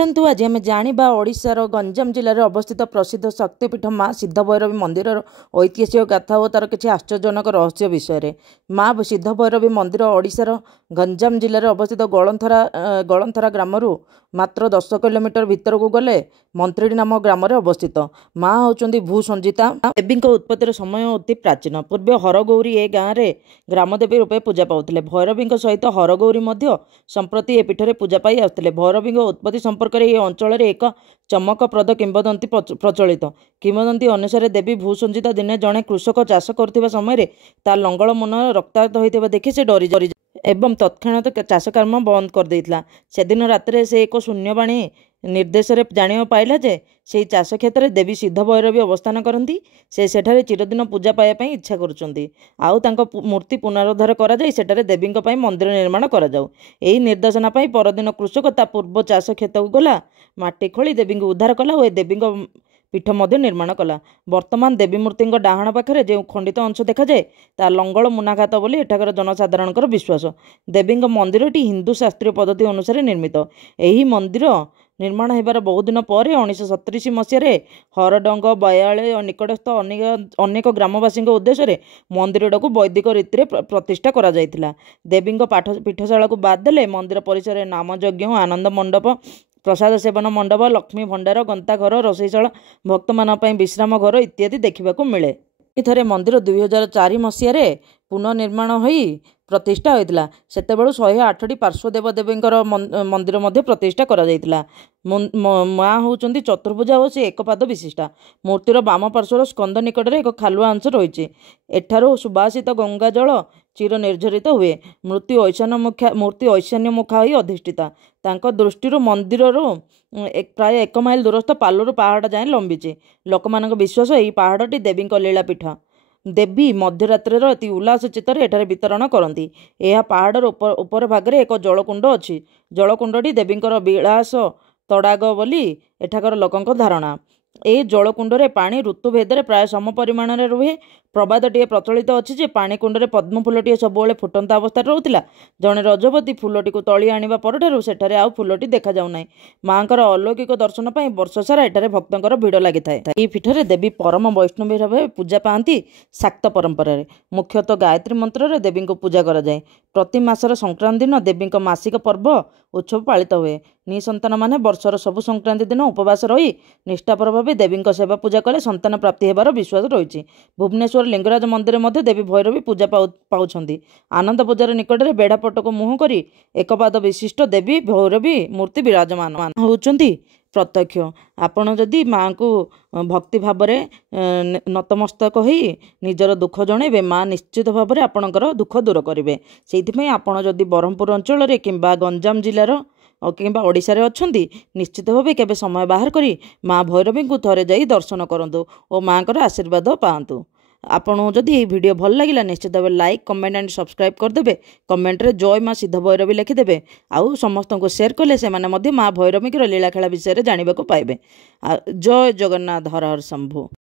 चलतु आज आम जाना ओडिशार गंजाम जिले में अवस्थित प्रसिद्ध शक्तिपीठ माँ सिद्धभैरवी मंदिर ऐतिहासिक गाथा और तार किसी आश्चर्यजनक रहस्य विषय। माँ सिद्धभैरवी मंदिर ओडिशार गंजाम जिले में अवस्थित गलंथरा ग्राम मात्र 10 किलोमीटर भीतर को गले मंत्री नाम ग्राम अवस्थित। माँ होचंदी भूसंजिता देवी उत्पत्तिर समय अति प्राचीन। पूर्व हरगौरी ए गाँव में ग्रामदेवी रूपे पूजा पाते। भैरवी सहित हरगौरी संप्रति ए पीठ में पूजा पाई आसुले। भैरवी उत्पत्ति संपर्क में अंचल एक चमकप्रद किंवदंती प्रचलित। किंवदंती अनुसार देवी भूसंजिता दिने जड़े कृषक चाष कर समय ता लंगल मन रक्ताक्त होता देखि से डरी एवं तत्क्षणात चाष कर्म बंद कर देइथिला। सेदिन रात्रे से एक शून्यवाणी निर्देश जाना पाइला जे से चाष क्षेत्र में देवी सिद्धभैरवी अवस्थान करती। से सेठारे चिरदिन पूजा पाइबा इच्छा करुछंती। आउ तांको मूर्ति पुनरुद्धार करा जाय सेठारे देवींक पई मंदिर निर्माण करा जाऊ। एही निर्देशना पई परदिन कृषक ता पूर्व चाष खेत को गला माटी खोली देवी उद्धार कला और देवी पीठ मध्य निर्माण कला। वर्तमान देवी मूर्ति डाहाण पाखे जो खंडित अंश देखा जाए ता लंगल मुनाघात बोली एठाकर जनसाधारण विश्वास। देवी मंदिरटी हिंदू शास्त्रीय पद्धति अनुसार निर्मित। यही मंदिर निर्माण होबार बहुत दिन पर 1937 मसीह हरडंग बयाले और निकटस्थ अनेक ग्रामवासी उद्देश्य मंदिर को वैदिक रीति प्रतिष्ठा करा जायतिला। देवी पीठशाला को बाद देले मंदिर परिसर नामयज्ञ आनंद मंडप प्रसाद सेवन मंडप लक्ष्मी भंडार गंता घर रोषैशाला भक्त मान विश्राम घर इत्यादि देखा मिले। थरे मंदिर 2004 मसीह पुनर्निर्माण होई प्रतिष्ठा होता। सेतेबेलू 108टी पार्श्वदेव देवींकर मंदिर मध्य प्रतिष्ठा करा जायतिला। माँ होचंदी चतुर्भुजा और से एक पाद विशिष्टा। मूर्तिर बाम पार्श्वर स्कंद निकट में एक खालुआ अंश रही। एठारू सुबासित गंगा जल चिर निर्झरित हुए। मूर्ति ऐशान्य मुखा होई अधिष्ठिता। तांको दृष्टि मंदिर प्राय 1 माइल दूरस्थ पालरू पहाड़ जाए लंबी। लोकमानक विश्वास यही पहाड़टी देवी लीलापीठ। देवी मध्यरात्रि अति उल्लास चित्तर एठारे वितरण करती। यह पहाड़र उपर भागरे एक जलकुंड अच्छी। जलकुंडटी देवींकर विलास तड़ाग बोली एठाकर लोकंक धारणा। ए जलकुंडरे पानी ऋतुभेदरे प्राय सम परिमाण रुहे। प्रबादटीए प्रचलित अच्छी जे पानी कुंडरे पद्म फूलटीए सबुले फुटंता अवस्था रोला। जड़े रजवती फूलटी को तली आनिबा परठारु सेठारे आउ फूलटी देखा जाउ नाही। मांकर अलौकिक दर्शन पाई वर्ष सारा एठारे भक्तंकर भिड़ लागिथाय। एही पीठरे देवी परम वैष्णवी भावे पूजा पाती। शाक्त परंपरा मुख्यतः गायत्री मंत्र रे देवी को पूजा करा जाए। प्रति मासर संक्रांति दिन देवी मासिक पर्व उत्सव पालित हुए। निसंतान माने वर्षर सबु संक्रांति दिन उपवास रही निष्ठापर भाव देवी सेवा पूजा कले संतान प्राप्ति हेबार विश्वास रही। भुवनेश्वर लिंगराज मंदिर मध्य देवी भैरवी पूजा पाउछंती। आनंद बजार निकट में बेढ़ा पट को मुह करी एक पाद विशिष्ट देवी भैरवी मूर्ति विराजमान होउछंती। प्रत्यक्ष आपण जदि माँ को भक्ति भाव नतमस्तक हो निजर दुख जनइबे माँ निश्चित भाव में आपणकर दुख दूर करेंगे। से आपण जदि ब्रह्मपुर अंचल किंबा गंजाम जिलार किंबा ओडिशा रे अछंती निश्चित भाव केबे समय बाहर करी माँ भैरवी को थरे जाई दर्शन करंतु और माँ को आशीर्वाद पातु। आपको जदि ये वीडियो भल लगिला निश्चित भाव लाइक कमेंट एंड सब्सक्राइब करदे। कमेंट रे जय माँ सिद्धभैरवी लिखिदेवे। आउ समस्त को शेयर कले से माने माँ भैरवी लीला खेला विषय जानवा पाइबे। जय जगन्नाथ हर हर शंभु।